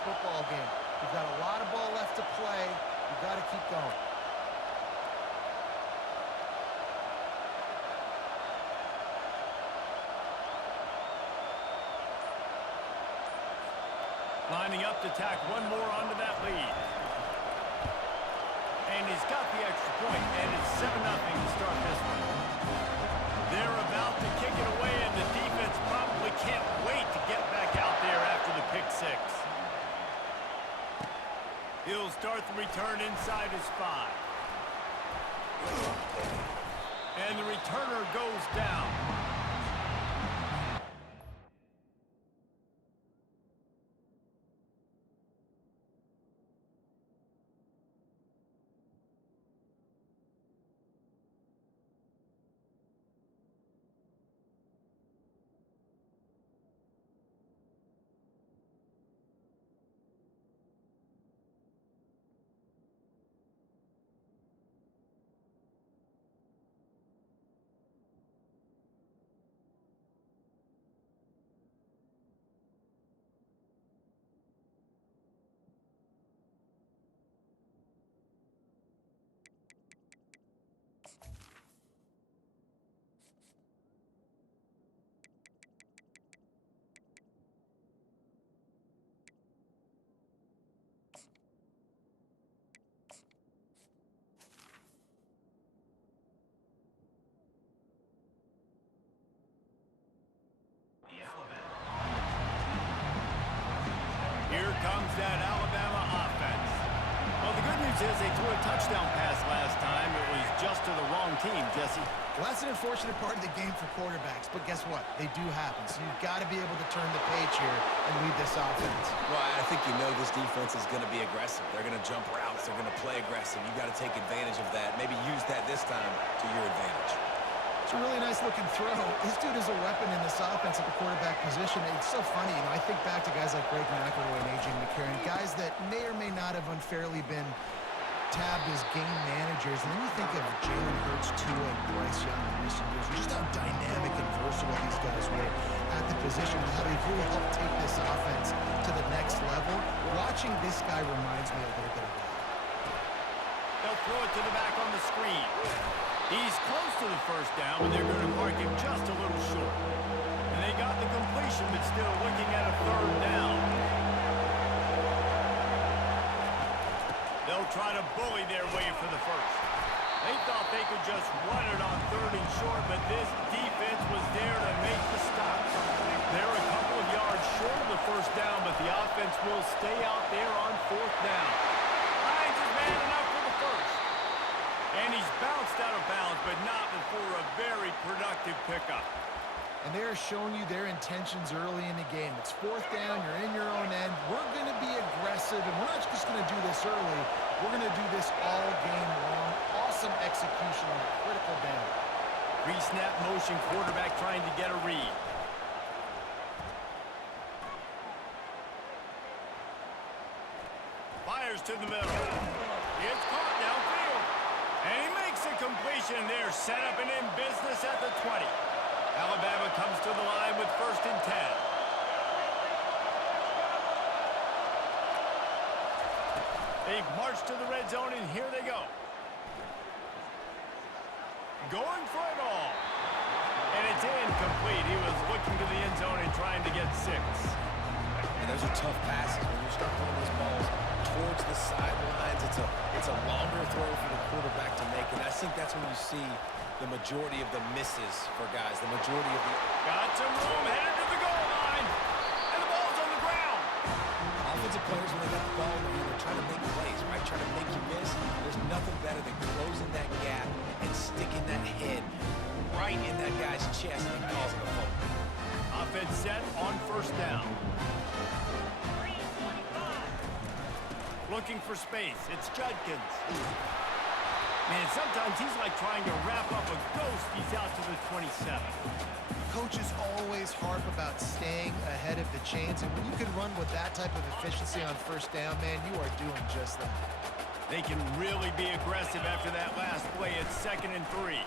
this football game. You've got a lot of ball left to play. You've got to keep going. Lining up to tack one more onto that lead. And he's got the extra point, and it's 7-0 to start this one. They're about to kick it away, and the defense probably can't wait to get back out there after the pick six. He'll start the return inside his 5. And the returner goes down. Here comes that Alabama offense. Well, the good news is they threw a touchdown pass last time. It was just to the wrong team, Jesse. Well, that's an unfortunate part of the game for quarterbacks, but guess what? They do happen, so you've got to be able to turn the page here and lead this offense. Well, I think you know this defense is going to be aggressive. They're going to jump routes. They're going to play aggressive. You've got to take advantage of that. Maybe use that this time to your advantage. It's a really nice-looking throw. This dude is a weapon in this offense at the quarterback position. It's so funny. You know, I think back to guys like Greg McElroy and A.J. McCarron, guys that may or may not have unfairly been tabbed as game managers. And then you think of Jalen Hurts, Tua, and Bryce Young in recent years, and just how dynamic and versatile these guys were at the position and how they've really helped take this offense to the next level. Watching this guy reminds me a little bit of that. They'll throw it to the back on the screen. He's close to the first down, but they're going to mark him just a little short. And they got the completion, but still looking at a third down. They'll try to bully their way for the first. They thought they could just run it on 3rd and short, but this defense was there to make the stop. They're a couple of yards short of the first down, but the offense will stay out there on 4th down. Hines is man enough for the first. And he's bounced out of bounds, but not before a very productive pickup. And they're showing you their intentions early in the game. It's 4th down, you're in your own end. We're going to be aggressive, and we're not just going to do this early. We're going to do this all game long. Awesome execution on a critical down. Pre-snap motion, quarterback trying to get a read. Fires to the middle. It's caught downfield. And he makes a completion there. Set up and in business at the 20. Alabama comes to the line with 1st and 10. They've marched to the red zone, and here they go. Going for it all. And it's incomplete. He was looking to the end zone and trying to get 6. And those are tough passes when you start throwing those balls towards the sidelines. It's a longer throw for the quarterback to make, and I think that's when you see the majority of the misses for guys, the majority of the... Got some room, headed to the goal line, and the ball's on the ground. Offensive players, when they got the ball in their hand, they're trying to make plays, right? Trying to make you miss. There's nothing better than closing that gap and sticking that head right in that guy's chest and causing a fumble. Offense set on 1st down. Looking for space. It's Judkins. Man, sometimes he's like trying to wrap up a ghost. He's out to the 27. Coaches always harp about staying ahead of the chains, and when you can run with that type of efficiency on 1st down, man, you are doing just that. They can really be aggressive after that last play. It's 2nd and 3. And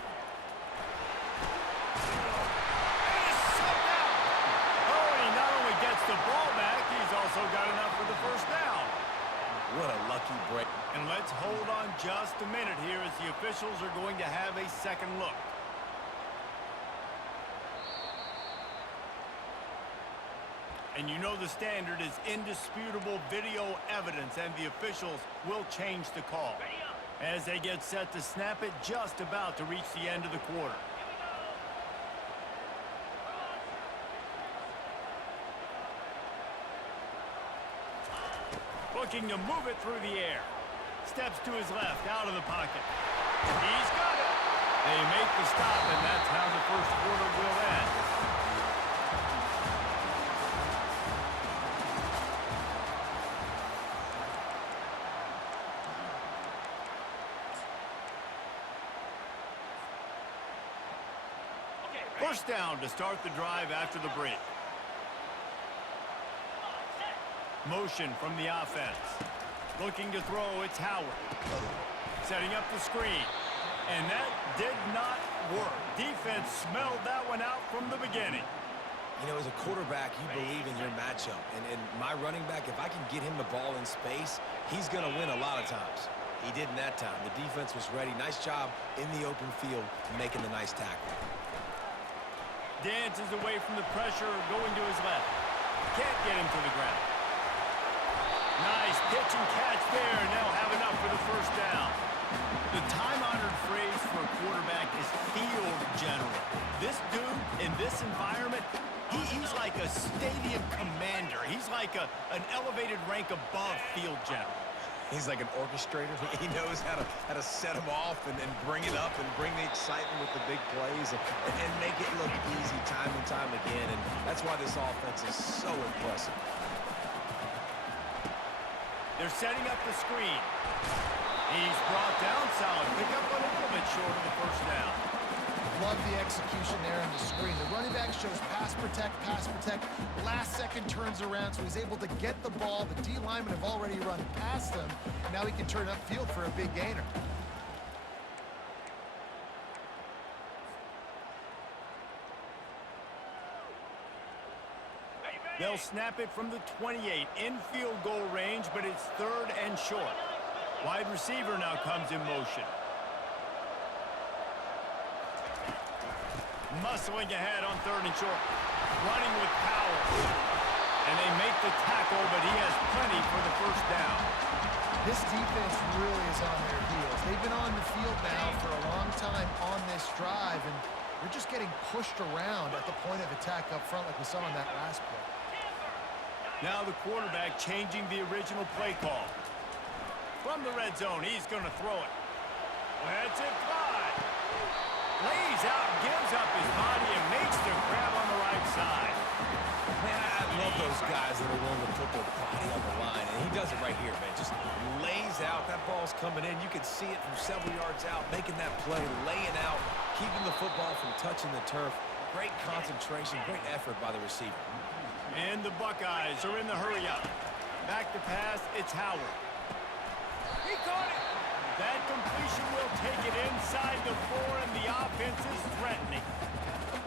it's slipped out. Oh, and he not only gets the ball back, he's also got enough for the 1st And you know the standard is indisputable video evidence, and the officials will change the call as they get set to snap it, just about to reach the end of the quarter. Looking to move it through the air. Steps to his left, out of the pocket. He's got it. They make the stop, and that's how the first quarter will end. First down to start the drive after the break. Motion from the offense. Looking to throw, it's Howard. Setting up the screen. And that did not work. Defense smelled that one out from the beginning. You know, as a quarterback, you believe in your matchup. And my running back, if I can get him the ball in space, he's going to win a lot of times. He did in that time. The defense was ready. Nice job in the open field making the nice tackle. Dances away from the pressure, going to his left. Can't get him to the ground. Nice pitch and catch there, and they'll have enough for the first down. The time-honored phrase for a quarterback is field general. This dude, in this environment, he's like a stadium commander. He's like an elevated rank above field general. He's like an orchestrator. He knows how to set them off and bring it up and bring the excitement with the big plays and make it look easy time and time again. And that's why this offense is so impressive. They're setting up the screen. He's brought down solid. Pick up a little bit short of the first down. Love the execution there on the screen. The running back shows pass protect, last second turns around, so he's able to get the ball. The D linemen have already run past him. Now he can turn upfield for a big gainer. They'll snap it from the 28 in field goal range, but it's third and short. Wide receiver now comes in motion. Muscling ahead on third and short. Running with power. And they make the tackle, but he has plenty for the first down. This defense really is on their heels. They've been on the field now for a long time on this drive, and they're just getting pushed around at the point of attack up front like we saw in that last play. Now the quarterback changing the original play call. From the red zone, he's going to throw it. Let's it fly. Lays out, gives up his body, and makes the grab on the right side. Man, I love those guys that are willing to put their body on the line, and he does it right here, man. Just lays out. That ball's coming in. You can see it from several yards out, making that play, laying out, keeping the football from touching the turf. Great concentration, great effort by the receiver. And the Buckeyes are in the hurry-up. Back to pass, it's Howard. He caught it! That completion will take it inside the 4, and the offense is threatening.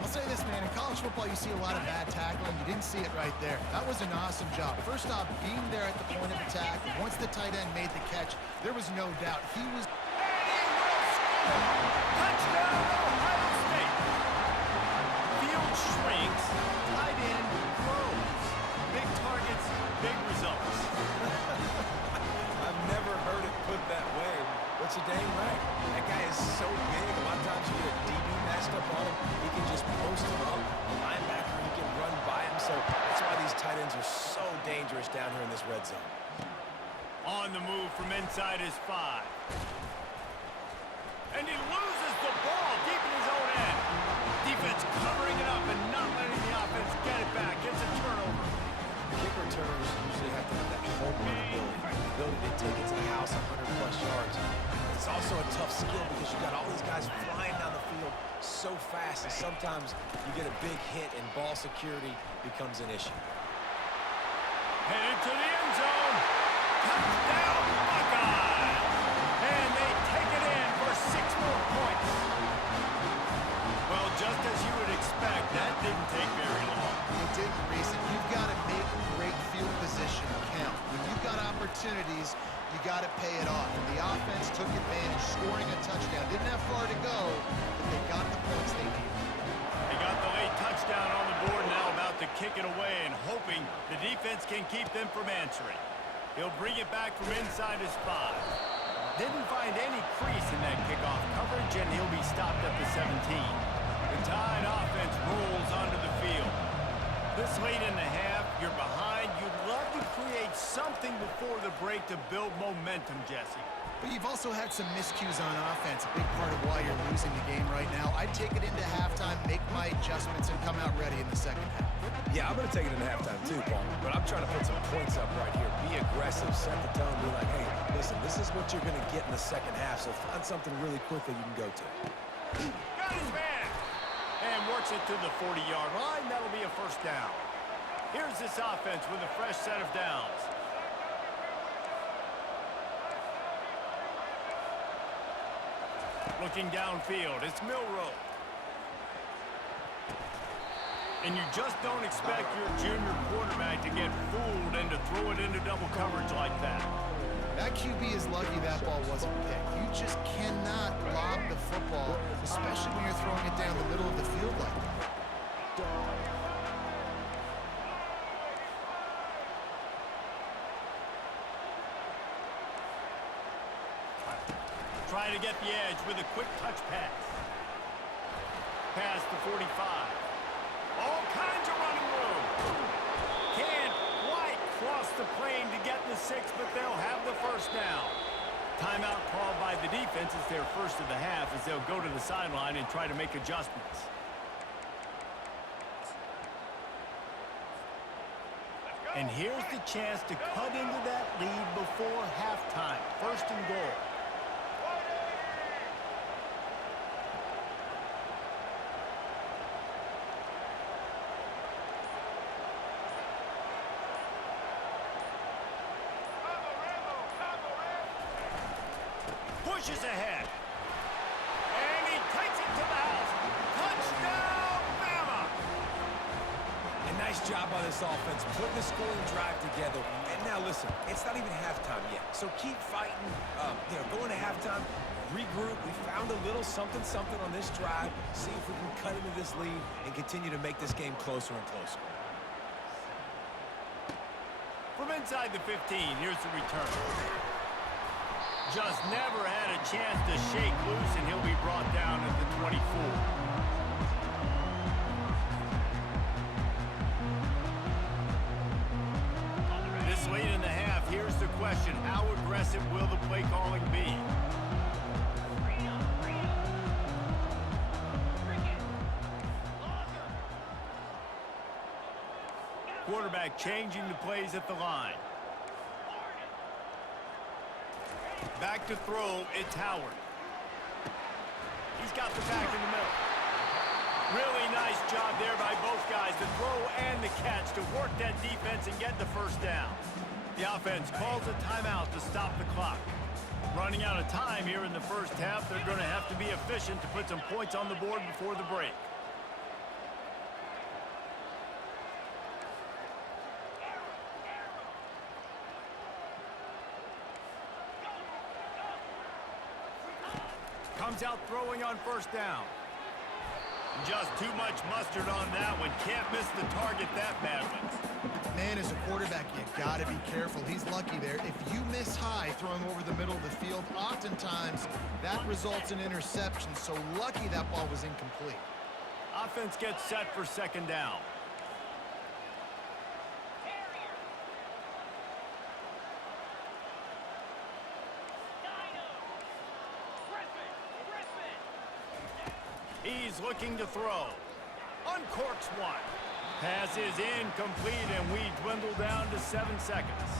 I'll say this, man. In college football, you see a lot of bad tackling. You didn't see it right there. That was an awesome job. First off, being there at the point of attack, and once the tight end made the catch, there was no doubt he was... And he will score! Touchdown, Ohio State! Field shrinks, tight end grows. Big targets, big results. I've never heard it put that way, but you're dang right. That guy is so big. A lot of times you get a DB matched up on him. He can just post him up. A linebacker, he can run by him. So that's why these tight ends are so dangerous down here in this red zone. On the move from inside his 5. And he loses the ball deep in his own end. Defense covering it up and not letting the offense get it back. Gets a turnover. Kick returners usually have to have that home run ability to take it to the house 100-plus yards. It's also a tough skill because you got all these guys flying down the field so fast, and sometimes you get a big hit and ball security becomes an issue. Headed to the end zone. Touchdown, Buckeyes! And they take it in for 6 more points. Well, just as you would expect, that didn't take very long. It didn't, Reese. You've got to make great field position count. When you've got opportunities, you got to pay it off. And the offense took advantage, scoring a touchdown. Didn't have far to go, but they got the points they needed. They got the late touchdown on the board, now about to kick it away and hoping hoping the defense can keep them from answering. He'll bring it back from inside his 5. Didn't find any crease in that kickoff coverage, and he'll be stopped at the 17. The Tide offense rolls onto the field. This late in the half, you're behind. You'd love to create something before the break to build momentum, Jesse. But you've also had some miscues on offense, a big part of why you're losing the game right now. I'd take it into halftime, make my adjustments, and come out ready in the second half. Yeah, I'm going to take it into halftime too, Paul. But I'm trying to put some points up right here. Be aggressive, set the tone, be like, hey, listen, this is what you're going to get in the second half, so find something really quick that you can go to. Got his man! And works it to the 40-yard line. That'll be a first down. Here's this offense with a fresh set of downs. Looking downfield, it's Milroe. And you just don't expect your junior quarterback to get fooled and to throw it into double coverage like that. That QB is lucky that ball wasn't picked. You just cannot lob the football, especially when you're throwing it down the middle of the field like that. Try to get the edge with a quick touch pass. Past the 45. All kinds of running room. Can't quite cross the plane to get the 6, but they'll have the first down. Timeout called by the defense is their first of the half as they'll go to the sideline and try to make adjustments. And here's the chance to cut into that lead before halftime. First and goal. Pushes ahead. And he takes it to the house. Touchdown, Bama! A nice job by this offense, putting the scoring drive together. And now listen, it's not even halftime yet. So keep fighting, going to halftime, regroup. We found a little something on this drive. See if we can cut into this lead and continue to make this game closer and closer. From inside the 15, here's the return. Just never had a chance to shake loose, and he'll be brought down at the 24. This late in the half, here's the question. How aggressive will the play calling be? Quarterback changing the plays at the line. Back to throw, it's Howard. He's got the back in the middle. Really nice job there by both guys, the throw and the catch to work that defense and get the first down. The offense calls a timeout to stop the clock. Running out of time here in the first half, they're going to have to be efficient to put some points on the board before the break. Comes out throwing on first down. Just too much mustard on that one. Can't miss the target that badly. Man, as a quarterback, you got to be careful. He's lucky there. If you miss high throwing over the middle of the field, oftentimes that results in interception. So lucky that ball was incomplete. Offense gets set for second down. He's looking to throw. Uncorks one. Pass is incomplete, and we dwindle down to 7 seconds.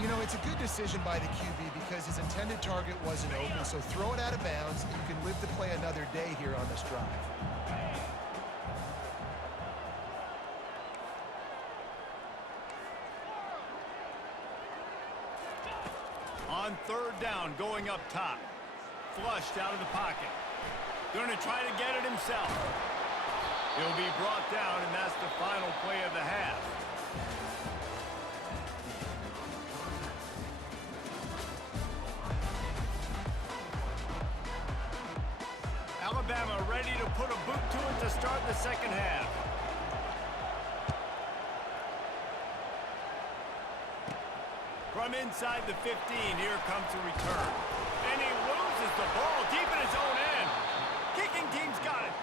You know, it's a good decision by the QB because his intended target wasn't open, so throw it out of bounds, and you can live to play another day here on this drive. On third down, going up top. Flushed out of the pocket. Going to try to get it himself. He'll be brought down, and that's the final play of the half. Alabama ready to put a boot to it to start the second half. From inside the 15, here comes the return. And he loses the ball deep in his own end. Kicking team's got it.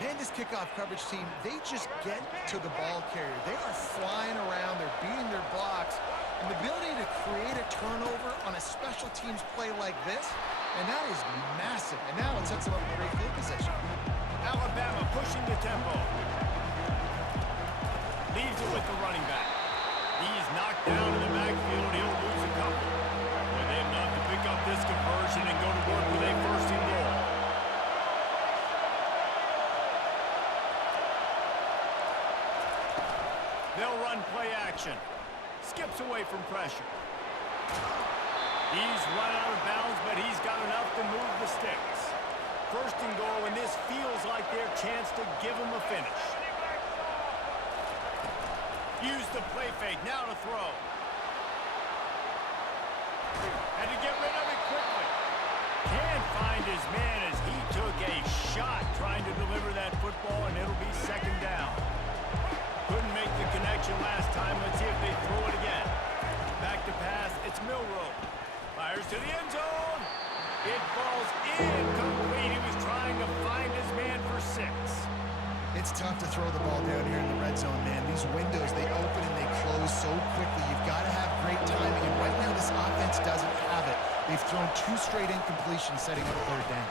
Man, this kickoff coverage team, they just get to the ball carrier. They are flying around. They're beating their blocks. And the ability to create a turnover on a special teams play like this, and that is massive. And now it sets them up in great field position. Alabama pushing the tempo. Leaves it with the running back. He's knocked down in the backfield. He'll lose a couple. But they have enough to pick up this conversion and go to work with a first and goal. They'll run play action. Skips away from pressure. He's run out of bounds, but he's got enough to move the sticks. First and goal, and this feels like their chance to give him a finish. Use the play fake, now to throw. Had to get rid of it quickly. Can't find his man as he took a shot trying to deliver that football, and it'll be second down. Couldn't make the connection last time. Let's see if they throw it again. Back to pass. It's Milroe. Fires to the end zone. It falls incomplete. He was trying to find his man for 6. It's tough to throw the ball down here in the red zone, man. These windows, they open and they close so quickly. You've got to have great timing, and right now this offense doesn't have it. They've thrown 2 straight incompletions setting up third down.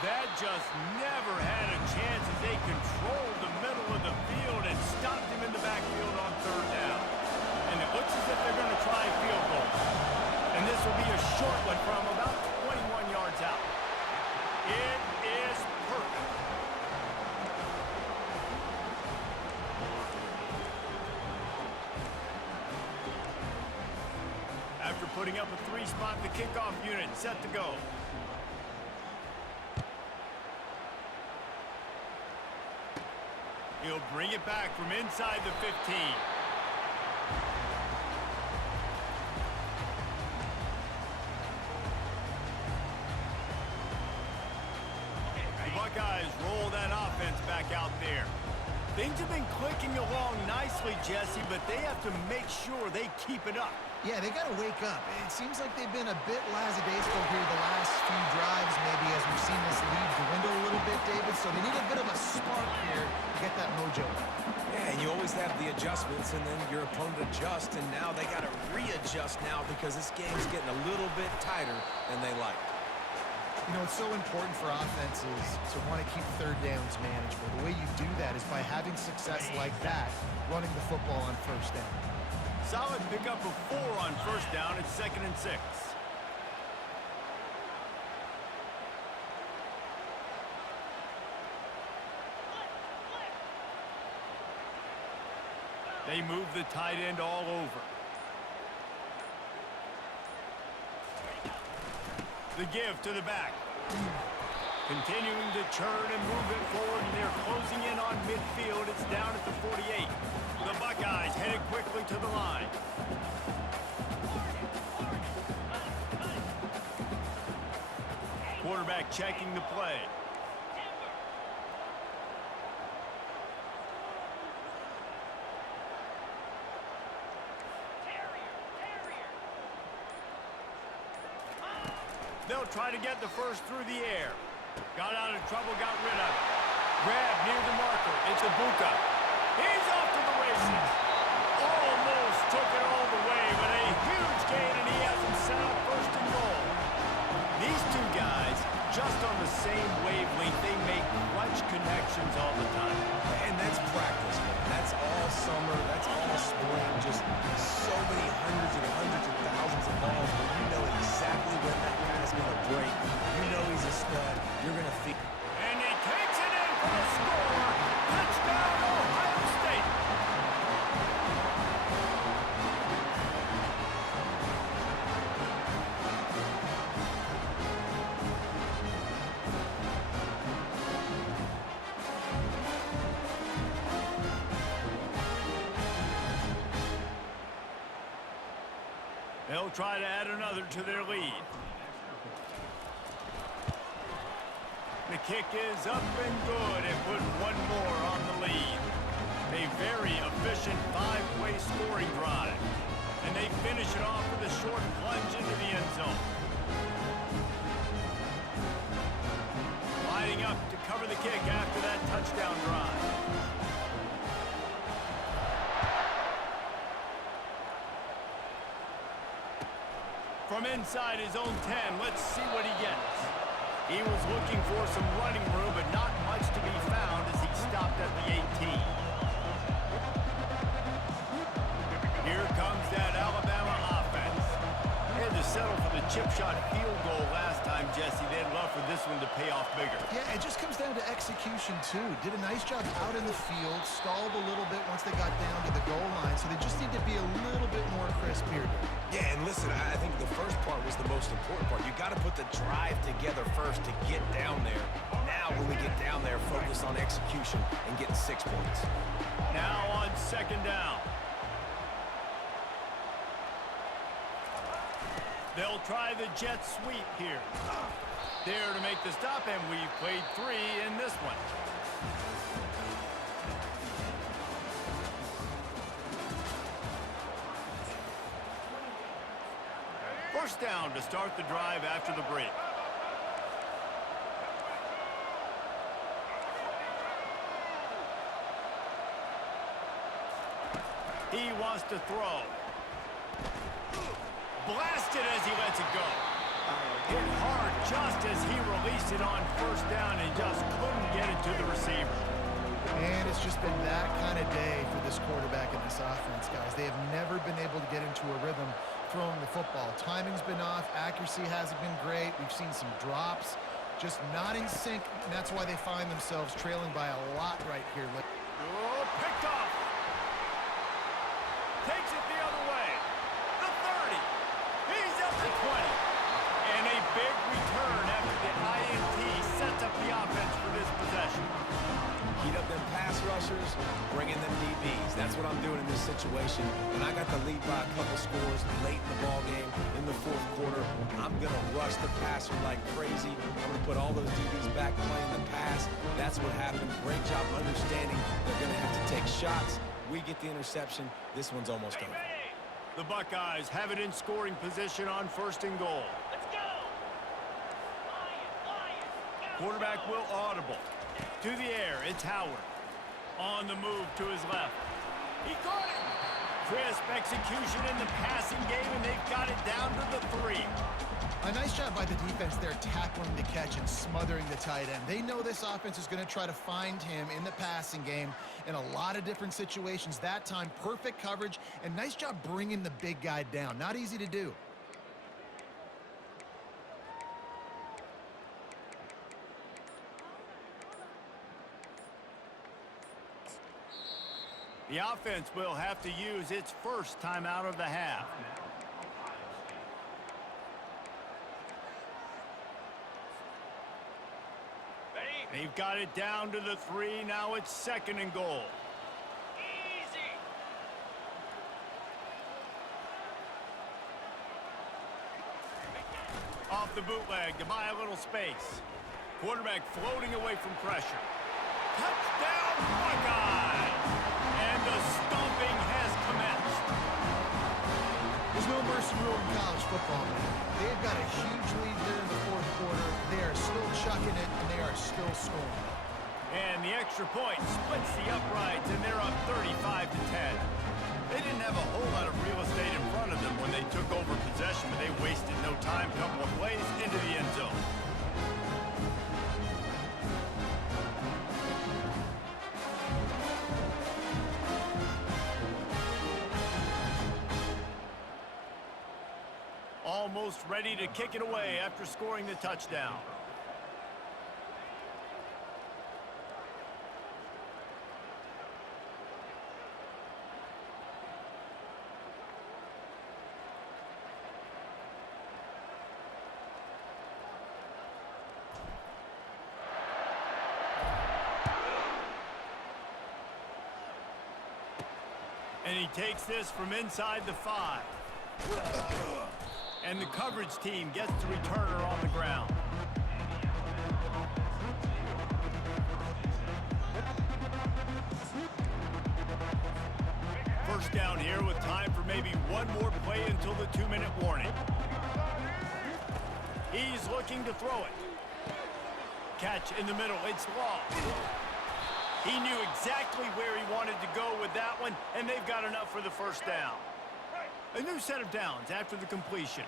That just never had a chance as they controlled the middle of the field and stopped him in the backfield on third down. And it looks as if they're going to try a field goal. And this will be a short one from about 21 yards out. It is perfect. After putting up a 3-spot, the kickoff unit set to go. He'll bring it back from inside the 15. The Buckeyes roll that offense back out there. Things have been clicking along nicely, Jesse, but they have to make sure they keep it up. Yeah, they got to wake up. It seems like they've been a bit lackadaisical here the last few drives, maybe, as we've seen this lead dwindle a little bit, David. So they need a bit of a spark here to get that mojo. Yeah, and you always have the adjustments, and then your opponent adjusts, and now they got to readjust now because this game's getting a little bit tighter than they like. You know, it's so important for offenses to want to keep third downs manageable. The way you do that is by having success like that, running the football on first down. Solid pickup of 4 on first down. It's 2nd and 6. They move the tight end all over. The give to the back. Continuing to churn and move it forward, and they're closing in on midfield. It's down at the 48. The Buckeyes headed quickly to the line. Quarterback checking the play. They'll try to get the first through the air. Got out of trouble, got rid of it. Grab near the marker. It's Ibuka. He's off to the races. Almost took it all the way, but a huge gain, and he has him set up first and goal. These two guys, just on the same wavelength, they make clutch connections all the time. And that's practice, man. That's all summer. That's all spring. Just so many hundreds of thousands of balls where you know exactly when that guy's going to break. You know he's a stud. You're going to feel. And he takes it in for the score. Touchdown, Ohio State. They'll try to add another to their lead. The kick is up and good and put one more on the lead. A very efficient 5-play scoring drive. And they finish it off with a short plunge into the end zone. Lining up to cover the kick after that touchdown drive. From inside his own 10, let's see what he gets. He was looking for some running room, but not much to be found as he stopped at the 18. Here comes that Alabama offense. They had to settle for the chip shot field goal last time, Jesse. They'd love for this one to pay off bigger. Yeah, it just comes down to execution, too. Did a nice job out in the field, stalled a little bit once they got down to the goal line, so they just need to be a little bit more crisp here. Yeah, and listen, I think the first part was the most important part. You got to put the drive together first to get down there. Now, when we get down there, focus on execution and getting 6 points. Now on second down. They'll try the jet sweep here. There to make the stop, and we've played 3 in this one. First down to start the drive after the break. He wants to throw. Blasted as he lets it go. Hit hard just as he released it on first down and just couldn't get it to the receiver. And it's just been that kind of day for this quarterback and this offense, guys. They have never been able to get into a rhythm throwing the football. Timing's been off. Accuracy hasn't been great. We've seen some drops. Just not in sync, and that's why they find themselves trailing by a lot right here. Oh, picked off. Takes it the other way. The 30. He's up to 20. And a big return after the INT sets up the offense for this possession. Heat up them pass rushers, bring in them DBs. That's what I'm doing in this situation. When I got the lead by a couple scores late in the ball game, in the fourth quarter, I'm going to rush the passer like crazy. I'm going to put all those DBs back playing the pass. That's what happened. Great job understanding they're going to have to take shots. We get the interception. This one's almost over. The Buckeyes have it in scoring position on first and goal. Let's go! Quarterback will audible. To the air, it's Howard. On the move to his left. He caught it! Crisp execution in the passing game, and they've got it down to the 3. A nice job by the defense there, tackling the catch and smothering the tight end. They know this offense is going to try to find him in the passing game in a lot of different situations. That time, perfect coverage, and nice job bringing the big guy down. Not easy to do. The offense will have to use its first timeout of the half. They've got it down to the 3. Now it's second and goal. Easy! Off the bootleg to buy a little space. Quarterback floating away from pressure. Touchdown, Buckeyes! And the stomping has commenced. There's no mercy rule in college football, man. They've got a huge lead there in the fourth quarter. They are still chucking it, and they are still scoring. And the extra point splits the uprights, and they're up 35-10. They didn't have a whole lot of real estate in front of them when they took over possession, but they wasted no time. Couple of plays into the end zone. Almost ready to kick it away after scoring the touchdown. And he takes this from inside the 5. And the coverage team gets the returner on the ground. first down here with time for maybe one more play until the 2-minute warning. He's looking to throw it. Catch in the middle. It's Law. He knew exactly where he wanted to go with that one, and they've got enough for the first down. A new set of downs after the completion.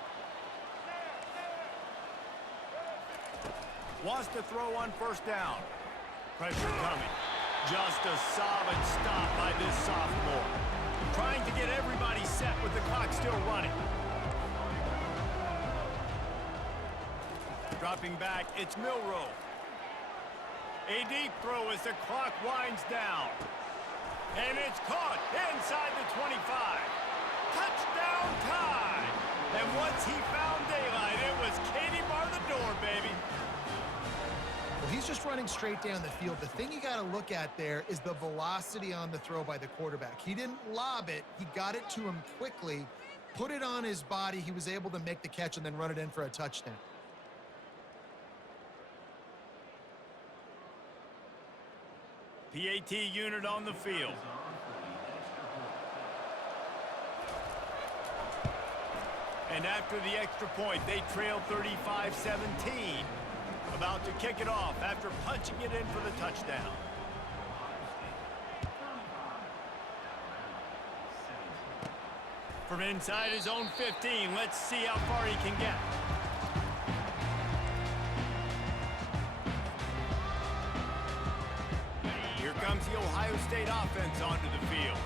Wants to throw on first down. Pressure coming. Just a solid stop by this sophomore. Trying to get everybody set with the clock still running. Dropping back, it's Milroe. A deep throw as the clock winds down. And it's caught inside the 25. Touchdown tie! And once he found daylight, it was Katie bar the door, baby. Well, he's just running straight down the field. The thing you got to look at there is the velocity on the throw by the quarterback. He didn't lob it. He got it to him quickly, put it on his body. He was able to make the catch and then run it in for a touchdown. PAT unit on the field. And after the extra point, they trail 35-17. About to kick it off after punching it in for the touchdown. From inside his own 15, let's see how far he can get. Here comes the Ohio State offense onto the field.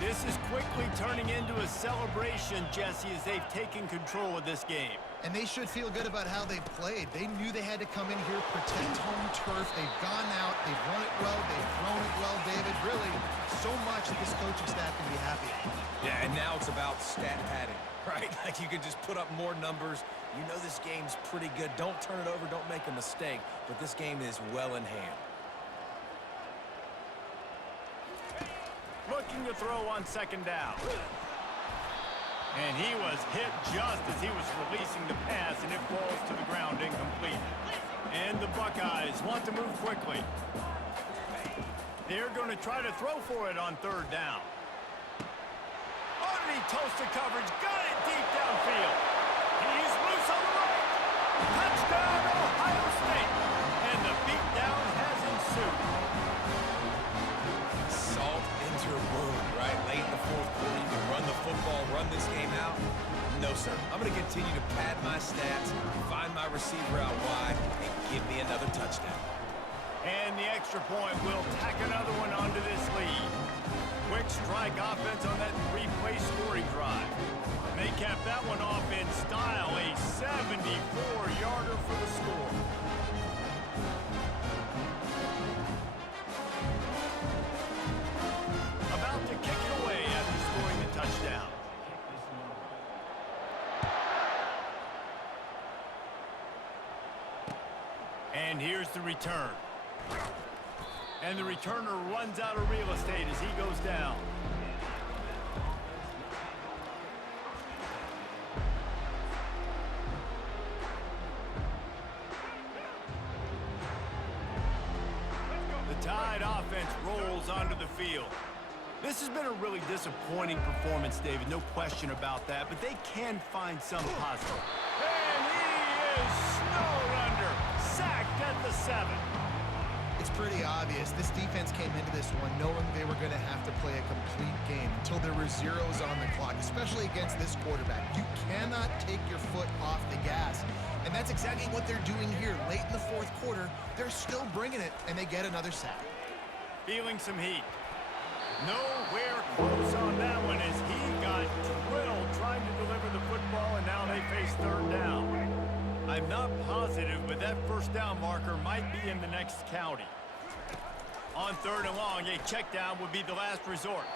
This is quickly turning into a celebration, Jesse, as they've taken control of this game. And they should feel good about how they've played. They knew they had to come in here, protect home turf. They've gone out, they've run it well, they've thrown it well, David. Really, so much that this coaching staff can be happy with. Yeah, and now it's about stat padding, right? Like you can just put up more numbers. You know this game's pretty good. Don't turn it over, don't make a mistake. But this game is well in hand. Looking to throw on second down. And he was hit just as he was releasing the pass, and it falls to the ground incomplete. And the Buckeyes want to move quickly. They're going to try to throw for it on third down. Underneath toasted coverage, got it deep downfield. He's loose on the right. Touchdown, Ohio State. And the beatdown has ensued. Salt into your wound, right? Late in the fourth quarter, you can run the football, run this game out. No, sir. I'm going to continue to pad my stats, find my receiver out wide, and give me another touchdown. And the extra point will tack another one onto this lead. Quick strike offense on that three-play scoring drive. They capped that one off in style, a 74-yarder for the score. About to kick it away after scoring the touchdown. And here's the return. And the returner runs out of real estate as he goes down. The Tide offense rolls onto the field. This has been a really disappointing performance, David, no question about that, but they can find some positive. And he is snowed under, sacked at the 7. It's pretty obvious. This defense came into this one knowing they were going to have to play a complete game until there were zeros on the clock, especially against this quarterback. You cannot take your foot off the gas, and that's exactly what they're doing here. Late in the fourth quarter, they're still bringing it, and they get another sack. Feeling some heat. Nowhere close on that one as he got drilled trying to deliver the football, and now they face third down. I'm not positive, but that first down marker might be in the next county. On third and long, a check down would be the last resort.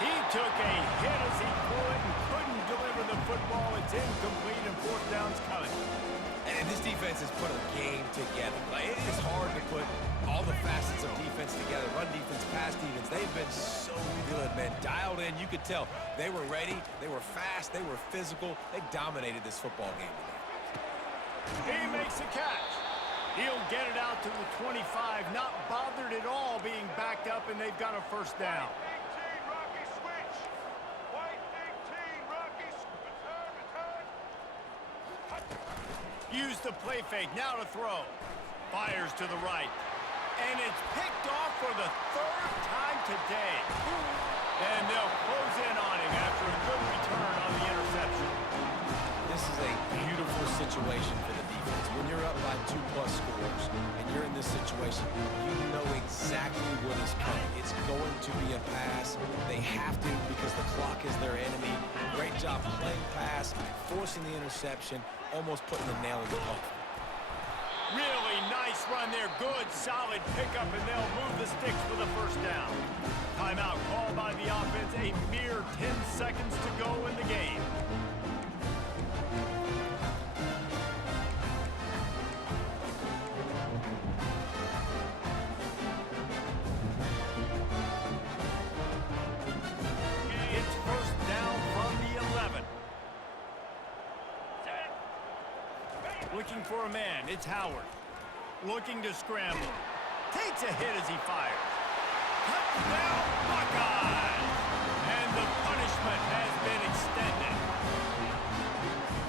He took a hit as he threw it and couldn't deliver the football. It's incomplete and fourth down's coming. And this defense has put a game together. Like, it is hard to put all the facets of defense together. Run defense, pass defense. They've been so good, man. Dialed in. You could tell they were ready. They were fast. They were physical. They dominated this football game today. He makes a catch. He'll get it out to the 25, not bothered at all being backed up, and they've got a first down. Use the play fake, now to throw. Fires to the right. And it's picked off for the third time today. And they'll close in on him after a good return on the interception. This is a beautiful situation for the defense. When you're up by 2+ scores and you're in this situation, you know exactly what is coming. It's going to be a pass. They have to because the clock is their enemy. Great job playing pass, forcing the interception, almost putting the nail in the coffin. Really nice run there. Good, solid pickup, and they'll move the sticks for the first down. Timeout called by the offense. A mere 10 seconds to go in the game. It's first down from the 11. Looking for a man. It's Howard. Looking to scramble. Takes a hit as he fires. Touchdown, Buckeyes! And the punishment has been extended.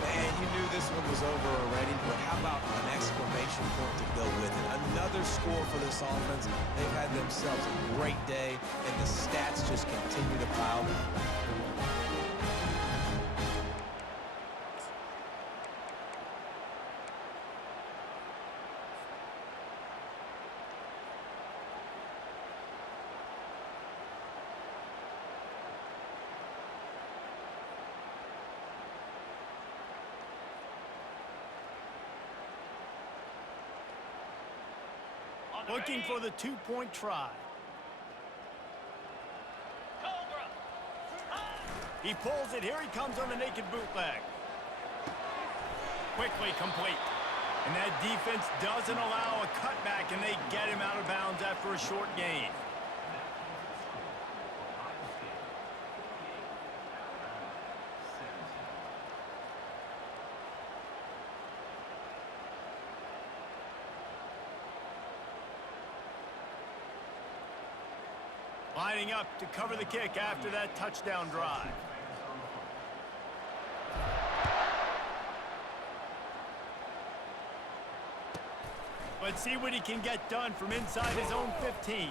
Man, you knew this one was over already, but how about an exclamation point to go with it? Another score for this offense. They've had themselves a great day, and the stats just continue to pile up. Looking for the two-point try. He pulls it. Here he comes on the naked bootleg. Quickly complete. And that defense doesn't allow a cutback, and they get him out of bounds after a short gain. Lining up to cover the kick after that touchdown drive. Let's see what he can get done from inside his own 15.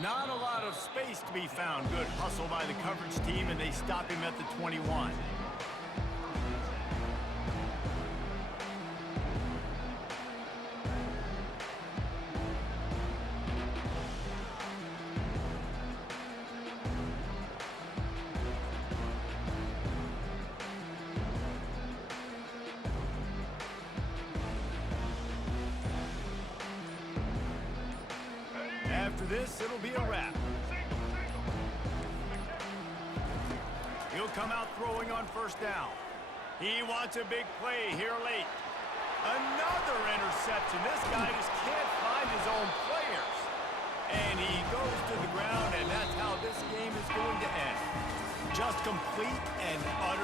Not a lot of space to be found. Good hustle by the coverage team, and they stop him at the 21. After this, it'll be a wrap. He'll come out throwing on first down. He wants a big play here late. Another interception. This guy just can't find his own players. And he goes to the ground, and that's how this game is going to end. Just complete and utter